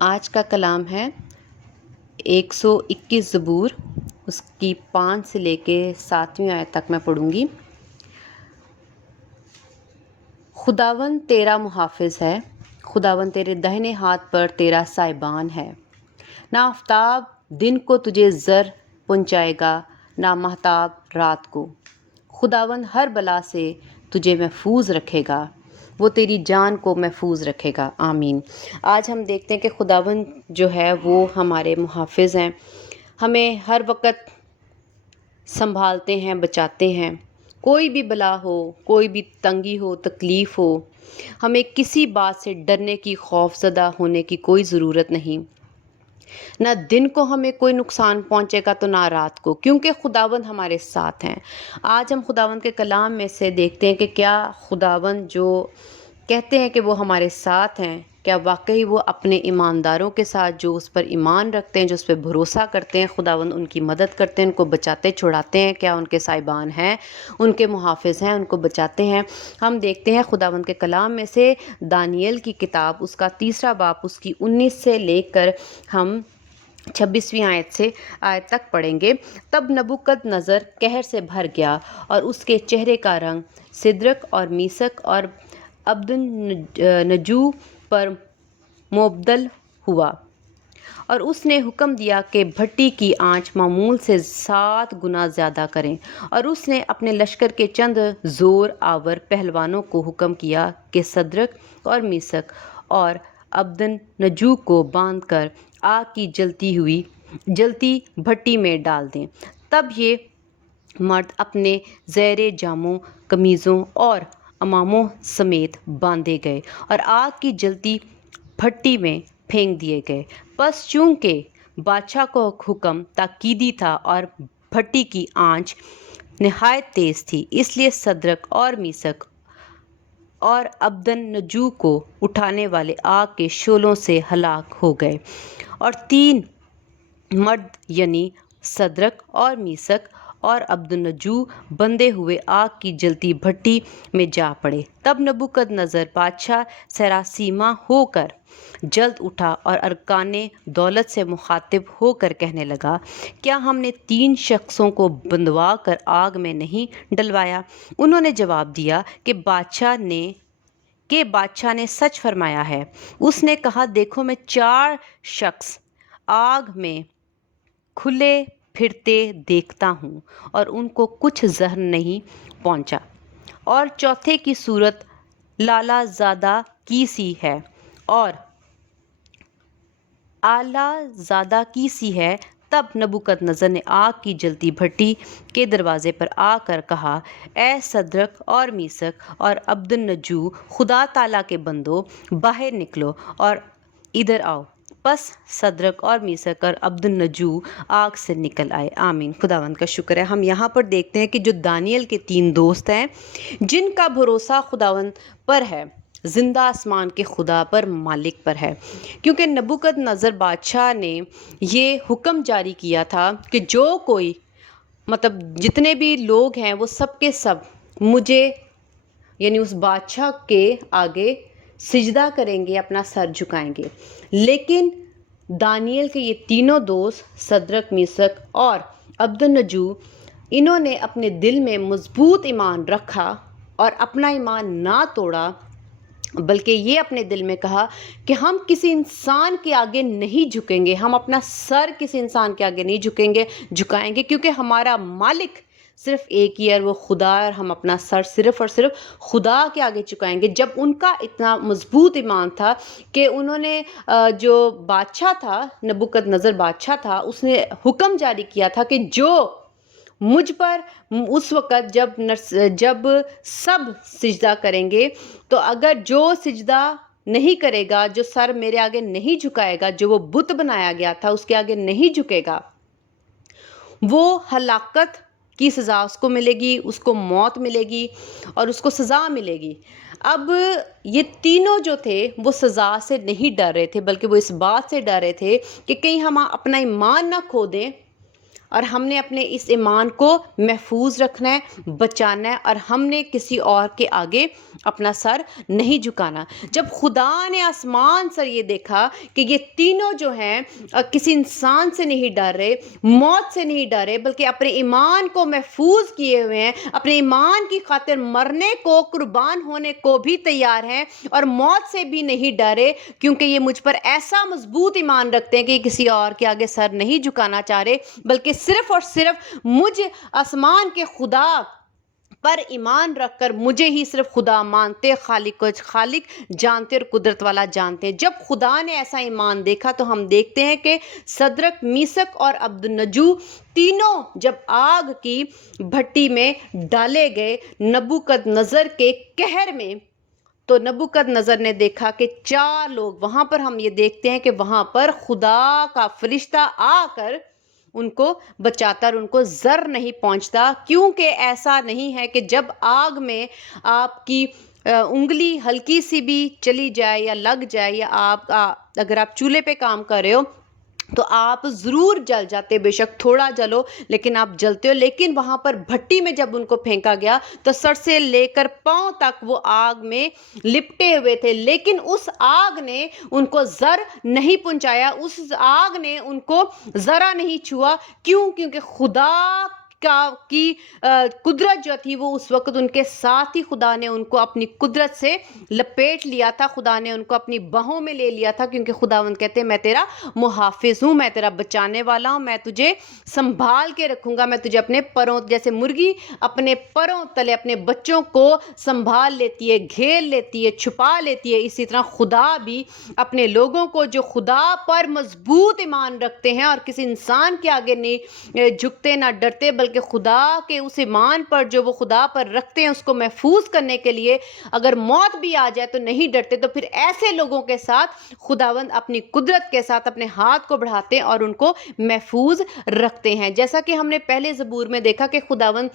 آج کا کلام ہے 121 زبور، اس کی 5 سے لے کے 7ویں آیت تک میں پڑھوں گی۔ خداوند تیرا محافظ ہے، خداوند تیرے دہنے ہاتھ پر تیرا سائبان ہے۔ نہ آفتاب دن کو تجھے زر پہنچائے گا، نہ مہتاب رات کو۔ خداوند ہر بلا سے تجھے محفوظ رکھے گا، وہ تیری جان کو محفوظ رکھے گا۔ آمین۔ آج ہم دیکھتے ہیں کہ خداوند جو ہے وہ ہمارے محافظ ہیں، ہمیں ہر وقت سنبھالتے ہیں، بچاتے ہیں۔ کوئی بھی بلا ہو، کوئی بھی تنگی ہو، تکلیف ہو، ہمیں کسی بات سے ڈرنے کی، خوف زدہ ہونے کی کوئی ضرورت نہیں۔ نہ دن کو ہمیں کوئی نقصان پہنچے گا تو نہ رات کو، کیونکہ خداوند ہمارے ساتھ ہیں۔ آج ہم خداوند کے کلام میں سے دیکھتے ہیں کہ کیا خداوند جو کہتے ہیں کہ وہ ہمارے ساتھ ہیں، کیا واقعی وہ اپنے ایمانداروں کے ساتھ جو اس پر ایمان رکھتے ہیں، جو اس پہ بھروسہ کرتے ہیں، خداوند ان کی مدد کرتے ہیں، ان کو بچاتے چھڑاتے ہیں؟ کیا ان کے سائبان ہیں، ان کے محافظ ہیں، ان کو بچاتے ہیں؟ ہم دیکھتے ہیں خداوند کے کلام میں سے دانیل کی کتاب، اس کا 3 باب، اس کی 19 سے لے کر ہم 26ویں آیت تک پڑھیں گے۔ تب نبوکد نظر قہر سے بھر گیا اور اس کے چہرے کا رنگ سدرک اور میسک اور عبدالنجو پر مبدل ہوا، اور اس نے حکم دیا کہ بھٹی کی آنچ معمول سے 7 گنا زیادہ کریں، اور اس نے اپنے لشکر کے چند زور آور پہلوانوں کو حکم کیا کہ صدرک اور میسک اور عبدالنجو کو باندھ کر آگ کی جلتی بھٹی میں ڈال دیں۔ تب یہ مرد اپنے زیر جاموں، قمیضوں اور عماموں سمیت باندھے گئے اور آگ کی جلتی بھٹی میں پھینک دیے گئے۔ پس چونکہ بادشاہ کو حکم تاکیدی تھا اور بھٹی کی آنچ نہایت تیز تھی، اس لیے صدرک اور میسک اور عبدالنجو کو اٹھانے والے آگ کے شعلوں سے ہلاک ہو گئے، اور 3 مرد یعنی صدرک اور میسک اور عبدالنجو بندھے ہوئے آگ کی جلتی بھٹی میں جا پڑے۔ تب نبوکد نظر بادشاہ سراسیمہ ہو کر جلد اٹھا اور ارکان دولت سے مخاطب ہو کر کہنے لگا، کیا ہم نے 3 شخصوں کو بندھوا کر آگ میں نہیں ڈلوایا؟ انہوں نے جواب دیا کہ بادشاہ نے سچ فرمایا ہے۔ اس نے کہا، دیکھو میں 4 شخص آگ میں کھلے پھرتے دیکھتا ہوں اور ان کو کچھ زہر نہیں پہنچا، اور چوتھے کی صورت لالا زادہ کی سی ہے اور اعلیٰ زادہ کی سی ہے۔ تب نبوکد نظر نے آگ کی جلتی بھٹی کے دروازے پر آ کر کہا، اے صدرک اور میسک اور عبدالنجو، خدا تعالیٰ کے بندو، باہر نکلو اور ادھر آؤ۔ پس صدرک اور میسک اور عبدالنجو آگ سے نکل آئے۔ آمین۔ خداوند کا شکر ہے۔ ہم یہاں پر دیکھتے ہیں کہ جو دانیل کے 3 دوست ہیں جن کا بھروسہ خداوند پر ہے، زندہ آسمان کے خدا پر، مالک پر ہے، کیونکہ نبوکد نظر بادشاہ نے یہ حکم جاری کیا تھا کہ جو کوئی جتنے بھی لوگ ہیں وہ سب کے سب مجھے یعنی اس بادشاہ کے آگے سجدہ کریں گے، اپنا سر جھکائیں گے۔ لیکن دانیل کے یہ تینوں دوست صدرک، میسک اور عبدالنجو، انہوں نے اپنے دل میں مضبوط ایمان رکھا اور اپنا ایمان نہ توڑا، بلکہ یہ اپنے دل میں کہا کہ ہم کسی انسان کے آگے نہیں جھکیں گے، ہم اپنا سر کسی انسان کے آگے نہیں جھکائیں گے، کیونکہ ہمارا مالک صرف ایک ہی ہے، وہ خدا ہے، اور ہم اپنا سر صرف اور صرف خدا کے آگے جھکائیں گے۔ جب ان کا اتنا مضبوط ایمان تھا کہ انہوں نے جو بادشاہ تھا، نبوکد نظر بادشاہ تھا، اس نے حکم جاری کیا تھا کہ جو مجھ پر اس وقت جب سب سجدہ کریں گے، تو اگر جو سجدہ نہیں کرے گا، جو سر میرے آگے نہیں جھکائے گا، جو وہ بت بنایا گیا تھا اس کے آگے نہیں جھکے گا، وہ ہلاکت کی سزا اس کو ملے گی، اس کو موت ملے گی اور اس کو سزا ملے گی۔ اب یہ تینوں جو تھے وہ سزا سے نہیں ڈر رہے تھے، بلکہ وہ اس بات سے ڈر رہے تھے کہ کہیں ہم اپنا ایمان نہ کھو دیں، اور ہم نے اپنے اس ایمان کو محفوظ رکھنا ہے، بچانا ہے، اور ہم نے کسی اور کے آگے اپنا سر نہیں جھکانا۔ جب خدا نے آسمان سے یہ دیکھا کہ یہ تینوں جو ہیں کسی انسان سے نہیں ڈر رہے، موت سے نہیں ڈرے، بلکہ اپنے ایمان کو محفوظ کیے ہوئے ہیں، اپنے ایمان کی خاطر مرنے کو، قربان ہونے کو بھی تیار ہیں، اور موت سے بھی نہیں ڈرے، کیونکہ یہ مجھ پر ایسا مضبوط ایمان رکھتے ہیں کہ کسی اور کے آگے سر نہیں جھکانا چاہ رہے، بلکہ صرف اور صرف مجھ آسمان کے خدا پر ایمان رکھ کر مجھے ہی صرف خدا مانتے، خالق کو خالق جانتے اور قدرت والا جانتے ہیں۔ جب خدا نے ایسا ایمان دیکھا تو ہم دیکھتے ہیں کہ صدرک، میثق اور عبدالنجو تینوں جب آگ کی بھٹی میں ڈالے گئے نبوکدنضر کے قہر میں، تو نبوکدنضر نے دیکھا کہ 4 لوگ وہاں پر، ہم یہ دیکھتے ہیں کہ وہاں پر خدا کا فرشتہ آ کر ان کو بچاتا اور ان کو زر نہیں پہنچتا، کیونکہ ایسا نہیں ہے کہ جب آگ میں آپ کی انگلی ہلکی سی بھی چلی جائے یا لگ جائے، یا اگر آپ چولہے پہ کام کر رہے ہو تو آپ ضرور جل جاتے، بے شک تھوڑا جلو لیکن آپ جلتے ہو، لیکن وہاں پر بھٹی میں جب ان کو پھینکا گیا تو سر سے لے کر پاؤں تک وہ آگ میں لپٹے ہوئے تھے، لیکن اس آگ نے ان کو زر نہیں پہنچایا، اس آگ نے ان کو ذرا نہیں چھوا۔ کیوں؟ کیونکہ خدا کی قدرت جو تھی وہ اس وقت ان کے ساتھ ہی، خدا نے ان کو اپنی قدرت سے لپیٹ لیا تھا، خدا نے ان کو اپنی باہوں میں لے لیا تھا، کیونکہ خداوند کہتے ہیں میں تیرا محافظ ہوں، میں تیرا بچانے والا ہوں، میں تجھے سنبھال کے رکھوں گا، میں تجھے اپنے پروں، جیسے مرغی اپنے پروں تلے اپنے بچوں کو سنبھال لیتی ہے، گھیر لیتی ہے، چھپا لیتی ہے، اسی طرح خدا بھی اپنے لوگوں کو جو خدا پر مضبوط ایمان رکھتے ہیں اور کسی انسان کے آگے نہیں جھکتے، نہ ڈرتے، بلکہ خدا کے اس ایمان پر جو وہ خدا پر رکھتے ہیں اس کو محفوظ کرنے کے لیے اگر موت بھی آ جائے تو نہیں ڈرتے، تو پھر ایسے لوگوں کے ساتھ خداوند اپنی قدرت کے ساتھ اپنے ہاتھ کو بڑھاتے ہیں اور ان کو محفوظ رکھتے ہیں۔ جیسا کہ ہم نے پہلے زبور میں دیکھا کہ خداوند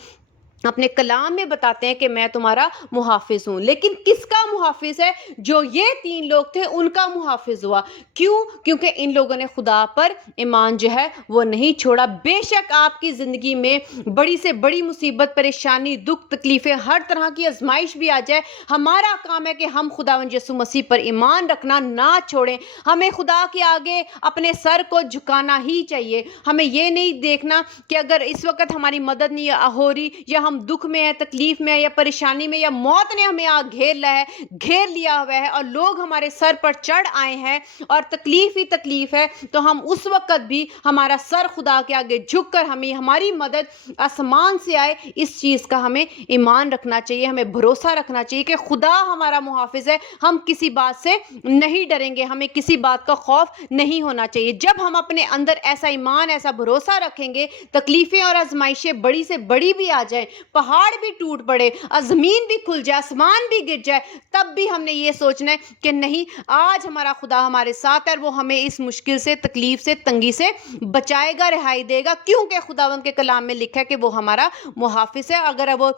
اپنے کلام میں بتاتے ہیں کہ میں تمہارا محافظ ہوں، لیکن کس کا محافظ ہے؟ جو یہ 3 لوگ تھے ان کا محافظ ہوا۔ کیوں؟ کیونکہ ان لوگوں نے خدا پر ایمان جو ہے وہ نہیں چھوڑا۔ بے شک آپ کی زندگی میں بڑی سے بڑی مصیبت، پریشانی، دکھ، تکلیفیں، ہر طرح کی آزمائش بھی آ جائے، ہمارا کام ہے کہ ہم خداوند یسوع مسیح پر ایمان رکھنا نہ چھوڑیں۔ ہمیں خدا کے آگے اپنے سر کو جھکانا ہی چاہیے۔ ہمیں یہ نہیں دیکھنا کہ اگر اس وقت ہماری مدد نہیں ہو رہی، یا ہم دکھ میں ہیں، تکلیف میں ہیں، یا پریشانی میں، یا موت نے ہمیں گھیر لیا ہوا ہے اور لوگ ہمارے سر پر چڑھ آئے ہیں اور تکلیف ہی تکلیف ہے، تو ہم اس وقت بھی ہمارا سر خدا کے آگے جھک کر ہمیں ہماری مدد آسمان سے آئے، اس چیز کا ہمیں ایمان رکھنا چاہیے، ہمیں بھروسہ رکھنا چاہیے کہ خدا ہمارا محافظ ہے، ہم کسی بات سے نہیں ڈریں گے، ہمیں کسی بات کا خوف نہیں ہونا چاہیے۔ جب ہم اپنے اندر ایسا ایمان، ایسا بھروسہ رکھیں گے، تکلیفیں اور آزمائشیں بڑی سے بڑی بھی آ جائیں، پہاڑ بھی ٹوٹ پڑے، زمین بھی کھل جائے، آسمان بھی گر جائے، تب بھی ہم نے یہ سوچنا ہے کہ نہیں، آج ہمارا خدا ہمارے ساتھ ہے اور وہ ہمیں اس مشکل سے، تکلیف سے، تنگی سے بچائے گا، رہائی دے گا، کیونکہ خداوند کے کلام میں لکھا ہے کہ وہ ہمارا محافظ ہے۔ اگر وہ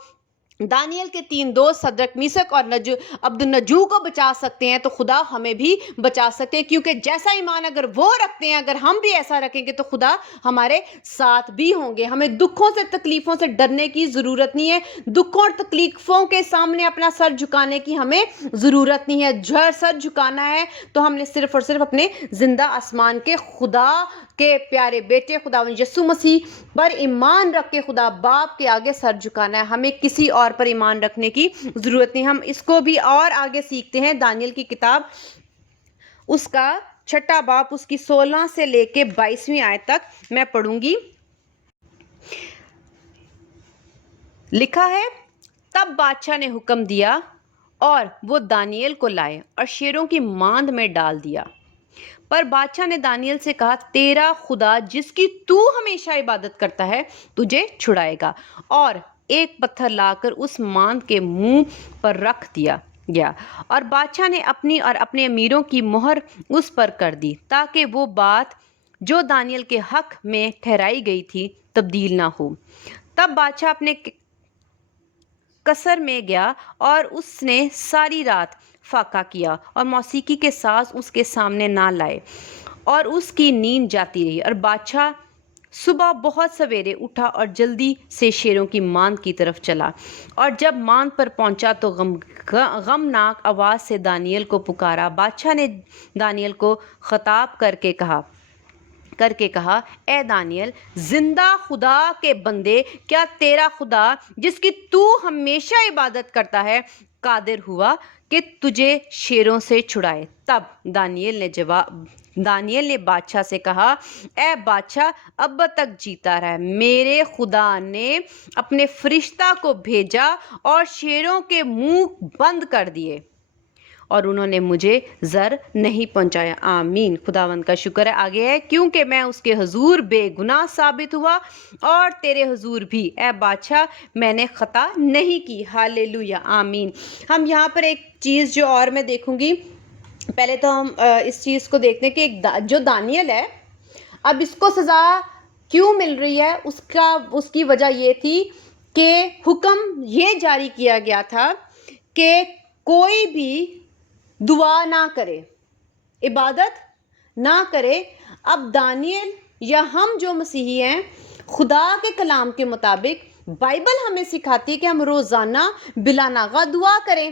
دانیل کے 3 دوست صدرک، میثق اور عبدالنجو کو بچا سکتے ہیں تو خدا ہمیں بھی بچا سکتے ہیں، کیونکہ جیسا ایمان اگر وہ رکھتے ہیں، اگر ہم بھی ایسا رکھیں گے تو خدا ہمارے ساتھ بھی ہوں گے۔ ہمیں دکھوں سے، تکلیفوں سے ڈرنے کی ضرورت نہیں ہے، دکھوں اور تکلیفوں کے سامنے اپنا سر جھکانے کی ہمیں ضرورت نہیں ہے۔ سر جھکانا ہے تو ہم نے صرف اور صرف اپنے زندہ آسمان کے خدا کے پیارے بیٹے خداوند یسوع مسیح پر ایمان رکھ کے خدا باپ کے آگے سر جھکانا ہے، ہمیں کسی اور پر ایمان رکھنے کی ضرورت نہیں۔ ہم اس کو بھی اور آگے سیکھتے ہیں، دانیل کی کتاب اس کا 6 باب، اس کی 16 سے لے کے 22ویں آیت تک میں پڑھوں گی۔ لکھا ہے، تب بادشاہ نے حکم دیا اور وہ دانیل کو لائے اور شیروں کی ماند میں ڈال دیا۔ پر بادشاہ نے دانیل سے کہا، تیرا خدا جس کی تو ہمیشہ عبادت کرتا ہے تجھے چھڑائے گا، اور ایک پتھر لا کر اس ماند کے منہ پر رکھ دیا گیا، اور بادشاہ نے اپنی اور اپنے امیروں کی مہر اس پر کر دی، تاکہ وہ بات جو دانیل کے حق میں ٹھہرائی گئی تھی تبدیل نہ ہو۔ تب بادشاہ اپنے قصر میں گیا اور اس نے ساری رات فاقہ کیا اور موسیقی کے ساز اس کے سامنے نہ لائے، اور اس کی نیند جاتی رہی، اور بادشاہ صبح بہت سویرے اٹھا اور جلدی سے شیروں کی ماند کی طرف چلا، اور جب ماند پر پہنچا تو غمناک آواز سے دانیل کو پکارا۔ بادشاہ نے دانیل کو خطاب کر کے کہا، اے دانیل، زندہ خدا کے بندے، کیا تیرا خدا جس کی تو ہمیشہ عبادت کرتا ہے قادر ہوا کہ تجھے شیروں سے چھڑائے؟ تب دانیل نے بادشاہ سے کہا، اے بادشاہ، اب تک جیتا رہے، میرے خدا نے اپنے فرشتہ کو بھیجا اور شیروں کے منہ بند کر دیے اور انہوں نے مجھے زر نہیں پہنچایا۔ آمین۔ خداوند کا شکر ہے۔ آگے ہے، کیونکہ میں اس کے حضور بے گناہ ثابت ہوا اور تیرے حضور بھی، اے بادشاہ، میں نے خطا نہیں کی۔ ہاللیلویہ۔ آمین۔ ہم یہاں پر ایک چیز جو اور میں دیکھوں گی، پہلے تو ہم اس چیز کو دیکھتے ہیں کہ جو دانیل ہے، اب اس کو سزا کیوں مل رہی ہے؟ اس کی وجہ یہ تھی کہ حکم یہ جاری کیا گیا تھا کہ کوئی بھی دعا نہ کرے، عبادت نہ کرے۔ اب دانیل یا ہم جو مسیحی ہیں، خدا کے کلام کے مطابق بائبل ہمیں سکھاتی ہے کہ ہم روزانہ بلا ناغہ دعا کریں۔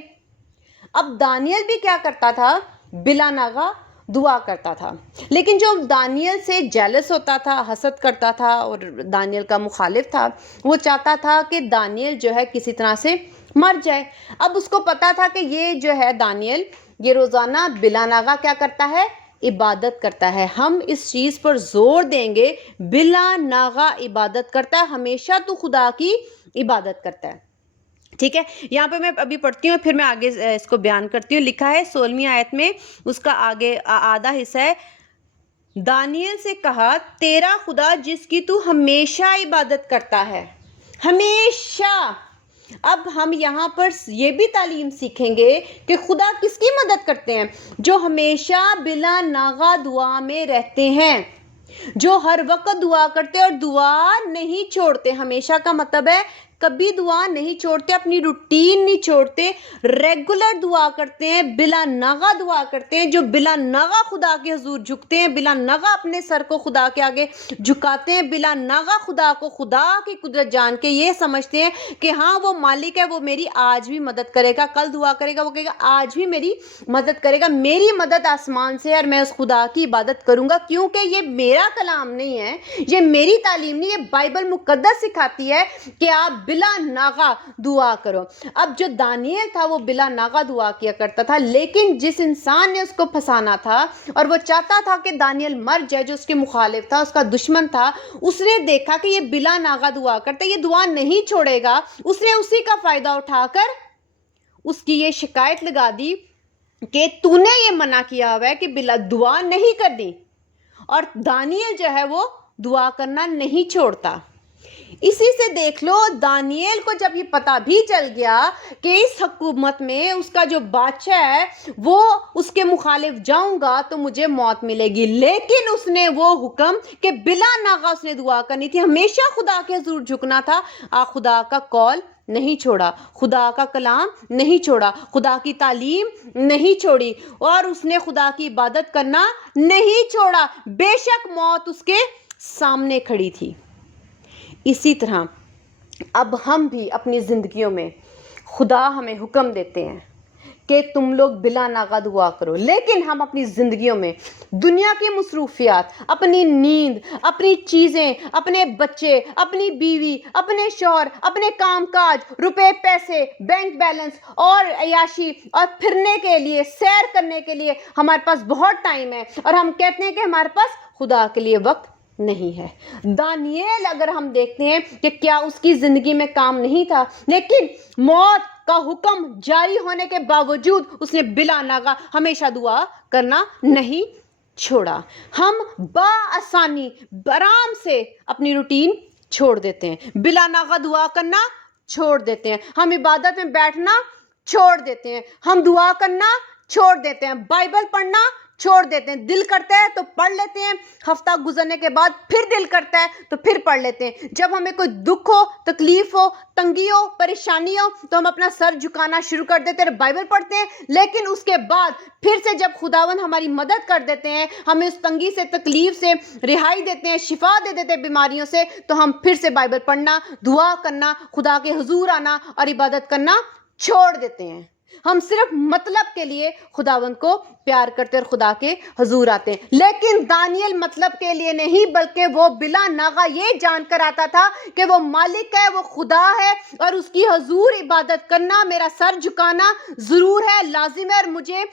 اب دانیل بھی کیا کرتا تھا؟ بلا ناغہ دعا کرتا تھا، لیکن جو دانیل سے جیلس ہوتا تھا، حسد کرتا تھا اور دانیل کا مخالف تھا، وہ چاہتا تھا کہ دانیل جو ہے کسی طرح سے مر جائے۔ اب اس کو پتا تھا کہ یہ جو ہے دانیل، یہ روزانہ بلا ناغہ کیا کرتا ہے؟ عبادت کرتا ہے۔ ہم اس چیز پر زور دیں گے، بلا ناغہ عبادت کرتا ہے، ہمیشہ تو خدا کی عبادت کرتا ہے۔ ٹھیک ہے، یہاں پہ میں ابھی پڑھتی ہوں، پھر میں آگے اس کو بیان کرتی ہوں۔ لکھا ہے 16ویں آیت میں، اس کا آگے آدھا حصہ ہے، دانیل سے کہا، تیرا خدا جس کی تو ہمیشہ عبادت کرتا ہے، ہمیشہ۔ اب ہم یہاں پر یہ بھی تعلیم سیکھیں گے کہ خدا کس کی مدد کرتے ہیں؟ جو ہمیشہ بلا ناغہ دعا میں رہتے ہیں، جو ہر وقت دعا کرتے اور دعا نہیں چھوڑتے۔ ہمیشہ کا مطلب ہے کبھی دعا نہیں چھوڑتے، اپنی روٹین نہیں چھوڑتے، ریگولر دعا کرتے ہیں، بلا ناغہ دعا کرتے ہیں، جو بلا ناغہ خدا کے حضور جھکتے ہیں، بلا ناغہ اپنے سر کو خدا کے آگے جھکاتے ہیں، بلا ناغہ خدا کو خدا کی قدرت جان کے یہ سمجھتے ہیں کہ ہاں وہ مالک ہے، وہ میری آج بھی مدد کرے گا، کل دعا کرے گا، وہ کہے گا آج بھی میری مدد کرے گا، میری مدد آسمان سے ہے اور میں اس خدا کی عبادت کروں گا، کیونکہ یہ میرا کلام نہیں ہے، یہ میری تعلیم نہیں، یہ بائبل مقدس سکھاتی ہے کہ آپ بلا ناغہ دعا کرو۔ اب جو دانیل تھا وہ بلا ناغہ دعا کیا کرتا تھا، لیکن جس انسان نے اس کو پھنسانا تھا اور وہ چاہتا تھا کہ دانیل مر جائے، جو اس کے مخالف تھا، اس کا دشمن تھا، اس نے دیکھا کہ یہ بلا ناغہ دعا کرتا ہے، یہ دعا نہیں چھوڑے گا، اس نے اسی کا فائدہ اٹھا کر اس کی یہ شکایت لگا دی کہ تو نے یہ منع کیا ہوا ہے کہ بلا دعا نہیں کرنی، اور دانیل جو ہے وہ دعا کرنا نہیں چھوڑتا۔ اسی سے دیکھ لو، دانیل کو جب یہ پتا بھی چل گیا کہ اس حکومت میں اس کا جو بادشاہ ہے وہ اس کے مخالف جاؤں گا تو مجھے موت ملے گی، لیکن اس نے وہ حکم کہ بلا ناغہ اس نے دعا کرنی تھی، ہمیشہ خدا کے حضور جھکنا تھا، خدا کا قول نہیں چھوڑا، خدا کا کلام نہیں چھوڑا، خدا کی تعلیم نہیں چھوڑی، اور اس نے خدا کی عبادت کرنا نہیں چھوڑا، بے شک موت اس کے سامنے کھڑی تھی۔ اسی طرح اب ہم بھی اپنی زندگیوں میں، خدا ہمیں حکم دیتے ہیں کہ تم لوگ بلا ناغہ دعا کرو، لیکن ہم اپنی زندگیوں میں دنیا کی مصروفیات، اپنی نیند، اپنی چیزیں، اپنے بچے، اپنی بیوی، اپنے شوہر، اپنے کام کاج، روپے پیسے، بینک بیلنس اور عیاشی اور پھرنے کے لیے، سیر کرنے کے لیے ہمارے پاس بہت ٹائم ہے، اور ہم کہتے ہیں کہ ہمارے پاس خدا کے لیے وقت نہیں ہے۔ دانیل اگر ہم دیکھتے ہیں کہ کیا اس کی زندگی میں کام نہیں تھا، لیکن موت کا حکم جاری ہونے کے باوجود اس نے بلا ناغہ ہمیشہ دعا کرنا نہیں چھوڑا۔ ہم بآسانی آرام سے اپنی روٹین چھوڑ دیتے ہیں، بلا ناغہ دعا کرنا چھوڑ دیتے ہیں، ہم عبادت میں بیٹھنا چھوڑ دیتے ہیں، ہم دعا کرنا چھوڑ دیتے ہیں، بائبل پڑھنا چھوڑ دیتے ہیں. دل کرتا ہے تو پڑھ لیتے ہیں, ہفتہ گزرنے کے بعد پھر دل کرتا ہے تو پھر پڑھ لیتے ہیں. جب ہمیں کوئی دکھ ہو, تکلیف ہو, تنگی ہو, پریشانی ہو تو ہم اپنا سر جھکانا شروع کر دیتے ہیں, بائبل پڑھتے ہیں. لیکن اس کے بعد پھر سے جب خداوند ہماری مدد کر دیتے ہیں, ہمیں اس تنگی سے, تکلیف سے رہائی دیتے ہیں, شفا دے دیتے ہیں بیماریوں سے, تو ہم پھر سے بائبل پڑھنا, دعا کرنا, خدا کے حضور آنا اور عبادت کرنا چھوڑ دیتے ہیں. ہم صرف مطلب کے لیے خداوند کو پیار کرتے اور خدا کے حضور آتے ہیں. لیکن دانیل مطلب کے لیے نہیں, بلکہ وہ بلا ناغہ یہ جان کر آتا تھا کہ وہ مالک ہے, وہ خدا ہے, اور اس کی حضور عبادت کرنا, میرا سر جھکانا ضرور ہے, لازم ہے, اور مجھے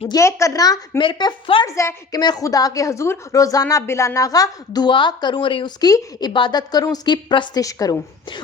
یہ کرنا میرے پہ فرض ہے کہ میں خدا کے حضور روزانہ بلا ناغہ دعا کروں اور اس کی عبادت کروں, اس کی پرستش کروں.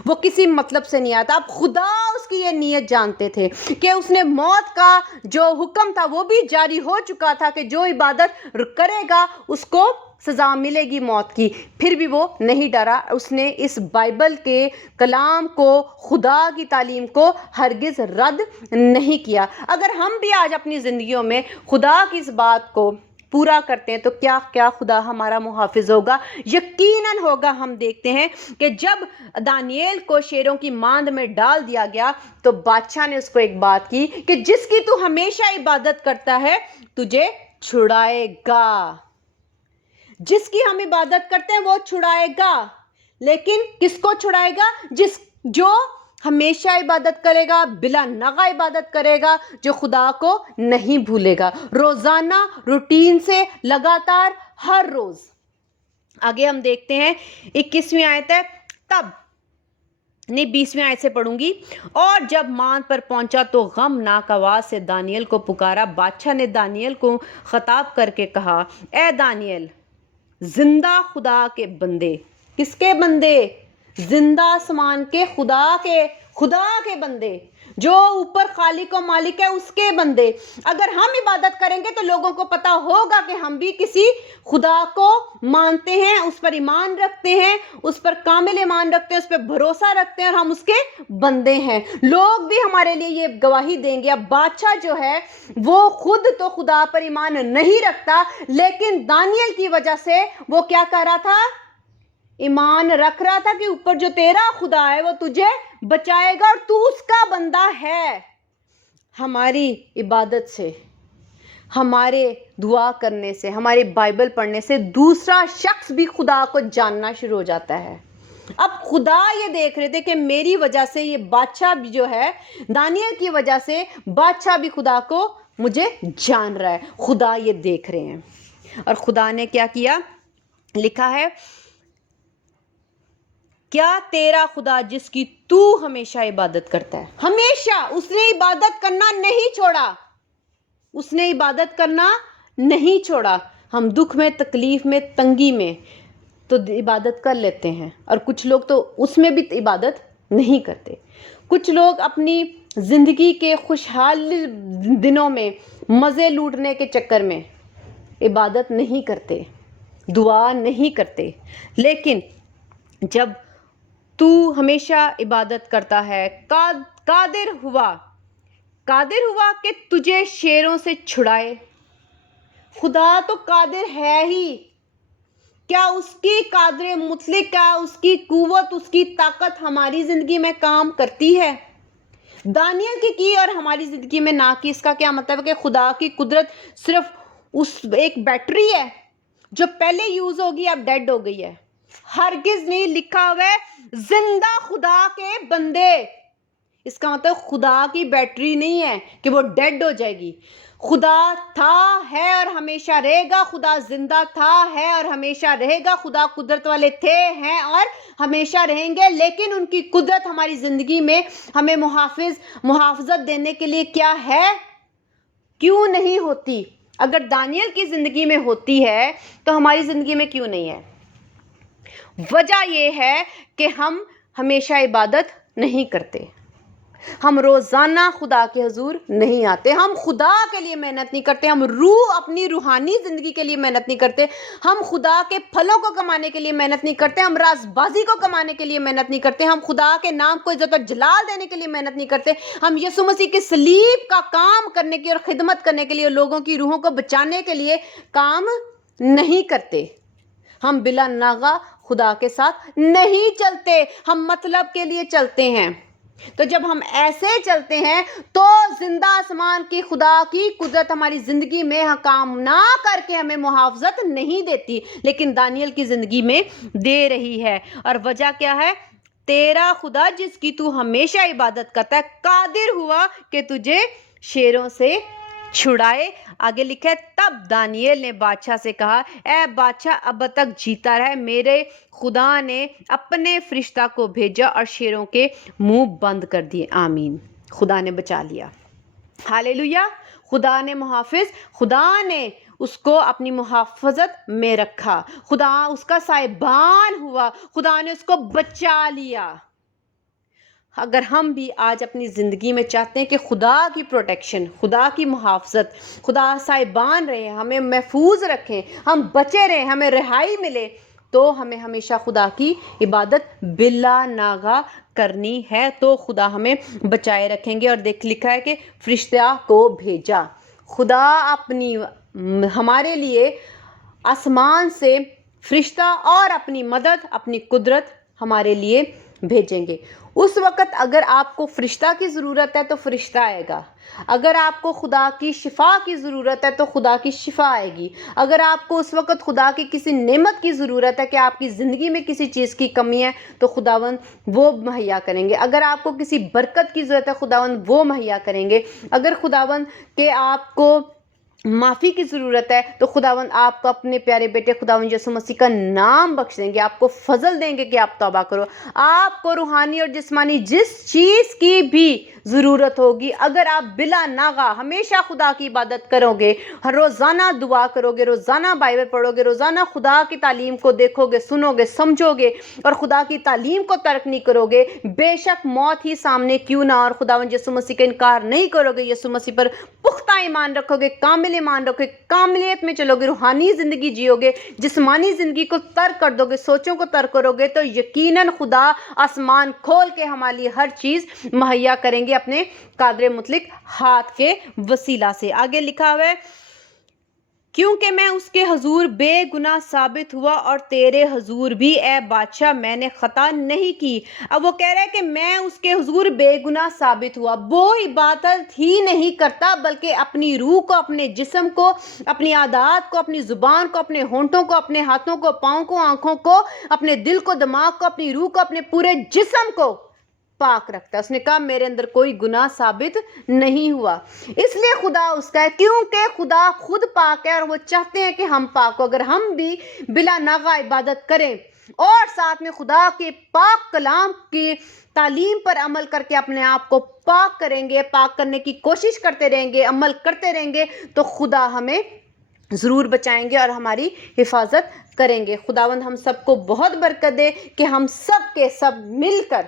وہ کسی مطلب سے نہیں آتا. اب خدا اس کی یہ نیت جانتے تھے کہ اس نے موت کا جو حکم تھا وہ بھی جاری ہو چکا تھا کہ جو عبادت کرے گا اس کو سزا ملے گی موت کی. پھر بھی وہ نہیں ڈرا. اس نے اس بائبل کے کلام کو, خدا کی تعلیم کو ہرگز رد نہیں کیا. اگر ہم بھی آج اپنی زندگیوں میں خدا کی اس بات کو پورا کرتے ہیں تو کیا کیا خدا ہمارا محافظ ہوگا, یقیناً ہوگا. ہم دیکھتے ہیں کہ جب دانیل کو شیروں کی ماند میں ڈال دیا گیا تو بادشاہ نے اس کو ایک بات کی کہ جس کی تو ہمیشہ عبادت کرتا ہے تجھے چھڑائے گا. جس کی ہم عبادت کرتے ہیں وہ چھڑائے گا. لیکن کس کو چھڑائے گا؟ جو ہمیشہ عبادت کرے گا, بلا ناغہ عبادت کرے گا, جو خدا کو نہیں بھولے گا, روزانہ روٹین سے, لگاتار, ہر روز. آگے ہم دیکھتے ہیں 21ویں آیت ہے, تب نہیں 20ویں آیت سے پڑھوں گی. اور جب ماند پر پہنچا تو غمناک آواز سے دانیل کو پکارا. بادشاہ نے دانیل کو خطاب کر کے کہا, اے دانیل, زندہ خدا کے بندے. کس کے بندے؟ زندہ آسمان کے خدا کے بندے, جو اوپر خالق و مالک ہے اس کے بندے. اگر ہم عبادت کریں گے تو لوگوں کو پتا ہوگا کہ ہم بھی کسی خدا کو مانتے ہیں, اس پر ایمان رکھتے ہیں, اس پر کامل ایمان رکھتے ہیں, اس پہ بھروسہ رکھتے ہیں اور ہم اس کے بندے ہیں. لوگ بھی ہمارے لیے یہ گواہی دیں گے. اب بادشاہ جو ہے وہ خود تو خدا پر ایمان نہیں رکھتا, لیکن دانیل کی وجہ سے وہ کیا کر رہا تھا؟ ایمان رکھ رہا تھا کہ اوپر جو تیرا خدا ہے وہ تجھے بچائے گا اور تو اس کا بندہ ہے. ہماری عبادت سے, ہمارے دعا کرنے سے, ہمارے بائبل پڑھنے سے دوسرا شخص بھی خدا کو جاننا شروع ہو جاتا ہے. اب خدا یہ دیکھ رہے تھے کہ میری وجہ سے یہ بادشاہ بھی جو ہے, دانیل کی وجہ سے بادشاہ بھی خدا کو مجھے جان رہا ہے. خدا یہ دیکھ رہے ہیں. اور خدا نے کیا کیا؟ لکھا ہے, کیا تیرا خدا جس کی تو ہمیشہ عبادت کرتا ہے, ہمیشہ اس نے عبادت کرنا نہیں چھوڑا, اس نے عبادت کرنا نہیں چھوڑا. ہم دکھ میں, تکلیف میں, تنگی میں تو عبادت کر لیتے ہیں, اور کچھ لوگ تو اس میں بھی عبادت نہیں کرتے. کچھ لوگ اپنی زندگی کے خوشحال دنوں میں مزے لوٹنے کے چکر میں عبادت نہیں کرتے, دعا نہیں کرتے. لیکن جب تو ہمیشہ عبادت کرتا ہے, قادر ہوا کہ تجھے شیروں سے چھڑائے. خدا تو قادر ہے ہی. کیا اس کی قادر مطلق, کیا اس کی قوت, اس کی طاقت ہماری زندگی میں کام کرتی ہے؟ دانیل کی اور ہماری زندگی میں نہ کی. اس کا کیا مطلب ہے کہ خدا کی قدرت صرف اس ایک بیٹری ہے جو پہلے یوز ہوگی اب ڈیڈ ہو گئی ہے؟ ہرگز نہیں. لکھا ہوا ہے زندہ خدا کے بندے. اس کا مطلب خدا کی بیٹری نہیں ہے کہ وہ ڈیڈ ہو جائے گی. خدا تھا, ہے اور ہمیشہ رہے گا. خدا زندہ تھا, ہے اور ہمیشہ رہے گا. خدا قدرت والے تھے, ہیں اور ہمیشہ رہیں گے. لیکن ان کی قدرت ہماری زندگی میں ہمیں محافظت دینے کے لیے کیا ہے؟ کیوں نہیں ہوتی؟ اگر دانیل کی زندگی میں ہوتی ہے تو ہماری زندگی میں کیوں نہیں ہے؟ وجہ یہ ہے کہ ہم ہمیشہ عبادت نہیں کرتے. ہم روزانہ خدا کے حضور نہیں آتے، ہم خدا کے لیے محنت نہیں کرتے، ہم اپنی روحانی زندگی کے لیے محنت نہیں کرتے، ہم خدا کے پھلوں کو کمانے کے لیے محنت نہیں کرتے، ہم راز بازی کو کمانے کے لیے محنت نہیں کرتے، ہم خدا کے نام کو عزت و جلال دینے کے لیے محنت نہیں کرتے، ہم یسوع مسیح کے صلیب کا کام کرنے کی اور خدمت کرنے کے لیے، لوگوں کی روحوں کو بچانے کے لیے کام نہیں کرتے۔ ہم بلا ناغہ خدا کے ساتھ نہیں چلتے، ہم مطلب کے لیے چلتے ہیں۔ تو جب ہم ایسے چلتے ہیں تو زندہ آسمان کی خدا کی قدرت ہماری زندگی میں کام نہ کر کے ہمیں محافظت نہیں دیتی، لیکن دانیل کی زندگی میں دے رہی ہے۔ اور وجہ کیا ہے؟ تیرا خدا جس کی تو ہمیشہ عبادت کرتا ہے قادر ہوا کہ تجھے شیروں سے چھڑائے۔ آگے لکھا ہے تب دانیل نے بادشاہ سے کہا، اے بادشاہ اب تک جیتا رہے، میرے خدا نے اپنے فرشتہ کو بھیجا اور شیروں کے منہ بند کر دیے۔ آمین۔ خدا نے بچا لیا۔ ہالےلویا۔ خدا نے محافظ، خدا نے اس کو اپنی محافظت میں رکھا، خدا اس کا سائبان ہوا، خدا نے اس کو بچا لیا۔ اگر ہم بھی آج اپنی زندگی میں چاہتے ہیں کہ خدا کی پروٹیکشن، خدا کی محافظت، خدا سائبان رہے، ہمیں محفوظ رکھیں، ہم بچے رہیں، ہمیں رہائی ملے، تو ہمیں ہمیشہ خدا کی عبادت بلا ناغہ کرنی ہے، تو خدا ہمیں بچائے رکھیں گے۔ اور لکھا ہے کہ فرشتہ کو بھیجا۔ خدا ہمارے لیے آسمان سے فرشتہ اور اپنی مدد، اپنی قدرت ہمارے لیے بھیجیں گے۔ اس وقت اگر آپ کو فرشتہ کی ضرورت ہے تو فرشتہ آئے گا، اگر آپ کو خدا کی شفا کی ضرورت ہے تو خدا کی شفا آئے گی، اگر آپ کو اس وقت خدا کی کسی نعمت کی ضرورت ہے کہ آپ کی زندگی میں کسی چیز کی کمی ہے تو خداوند وہ مہیا کریں گے، اگر آپ کو کسی برکت کی ضرورت ہے خداوند وہ مہیا کریں گے، اگر خداوند کہ آپ کو معافی کی ضرورت ہے تو خداوند آپ کو اپنے پیارے بیٹے خداوند یسوع مسیح کا نام بخش دیں گے، آپ کو فضل دیں گے کہ آپ توبہ کرو۔ آپ کو روحانی اور جسمانی جس چیز کی بھی ضرورت ہوگی، اگر آپ بلا ناغہ ہمیشہ خدا کی عبادت کرو گے، روزانہ دعا کرو گے، روزانہ بائبل پڑھو گے، روزانہ خدا کی تعلیم کو دیکھو گے، سنو گے، سمجھو گے اور خدا کی تعلیم کو ترک نہیں کرو گے، بے شک موت ہی سامنے کیوں نہ، اور خداوند یسوع مسیح کا انکار نہیں کرو گے، یسوع مسیح پر پختہ ایمان رکھو گے، کامل ایمان رکھو گے، کاملیت میں چلو گے، روحانی زندگی جیو گے، جسمانی زندگی کو ترک کر دو گے، سوچوں کو ترک کرو گے، تو یقیناً خدا آسمان کھول کے ہمارے لیے ہر چیز مہیا کریں گے اپنے قادر مطلق ہاتھ کے وسیلہ سے۔ آگے لکھا ہوا ہے کیونکہ میں اس کے حضور بے گناہ ثابت ہوا اور تیرے حضور بھی اے بادشاہ میں نے خطا نہیں کی۔ اب وہ کہہ رہا ہے کہ میں اس کے حضور بے گناہ ثابت ہوا، وہ عبادت ہی نہیں کرتا بلکہ اپنی روح کو، اپنے جسم کو، اپنی عادات کو، اپنی زبان کو، اپنے ہونٹوں کو، اپنے ہاتھوں کو، پاؤں کو، آنکھوں کو، اپنے دل کو، دماغ کو، اپنی روح کو، اپنے پورے جسم کو پاک رکھتا ہے۔ اس نے کہا میرے اندر کوئی گناہ ثابت نہیں ہوا، اس لیے خدا اس کا ہے، کیونکہ خدا خود پاک ہے اور وہ چاہتے ہیں کہ ہم پاک ہو۔ اگر ہم بھی بلا ناغہ عبادت کریں اور ساتھ میں خدا کے پاک کلام کی تعلیم پر عمل کر کے اپنے آپ کو پاک کریں گے، پاک کرنے کی کوشش کرتے رہیں گے، عمل کرتے رہیں گے، تو خدا ہمیں ضرور بچائیں گے اور ہماری حفاظت کریں گے۔ خداوند ہم سب کو بہت برکت دے کہ ہم سب کے سب مل کر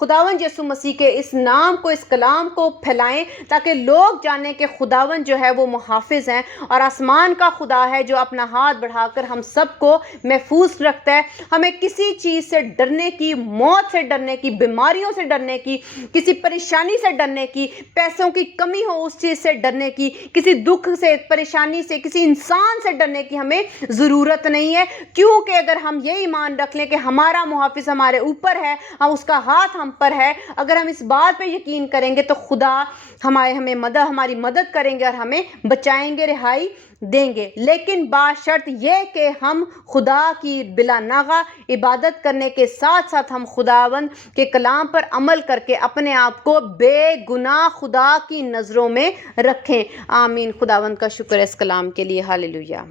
خداوند یسوع مسیح کے اس نام کو، اس کلام کو پھیلائیں تاکہ لوگ جانیں کہ خداوند جو ہے وہ محافظ ہیں اور آسمان کا خدا ہے جو اپنا ہاتھ بڑھا کر ہم سب کو محفوظ رکھتا ہے۔ ہمیں کسی چیز سے ڈرنے کی، موت سے ڈرنے کی، بیماریوں سے ڈرنے کی، کسی پریشانی سے ڈرنے کی، پیسوں کی کمی ہو اس چیز سے ڈرنے کی، کسی دکھ سے، پریشانی سے، کسی انسان سے ڈرنے کی ہمیں ضرورت نہیں ہے، کیونکہ اگر ہم یہ ایمان رکھ لیں کہ ہمارا محافظ ہمارے اوپر ہے، ہم اس کا ہاتھ ہم پر ہے، اگر ہم اس بات پہ یقین کریں گے تو خدا ہماری مدد کریں گے اور ہمیں بچائیں گے، رہائی دیں گے، لیکن بشرط یہ کہ ہم خدا کی بلا ناغہ عبادت کرنے کے ساتھ ساتھ ہم خداوند کے کلام پر عمل کر کے اپنے آپ کو بے گناہ خدا کی نظروں میں رکھیں۔ آمین۔ خداوند کا شکر ہے اس کلام کے لیے۔ ہالےلویا۔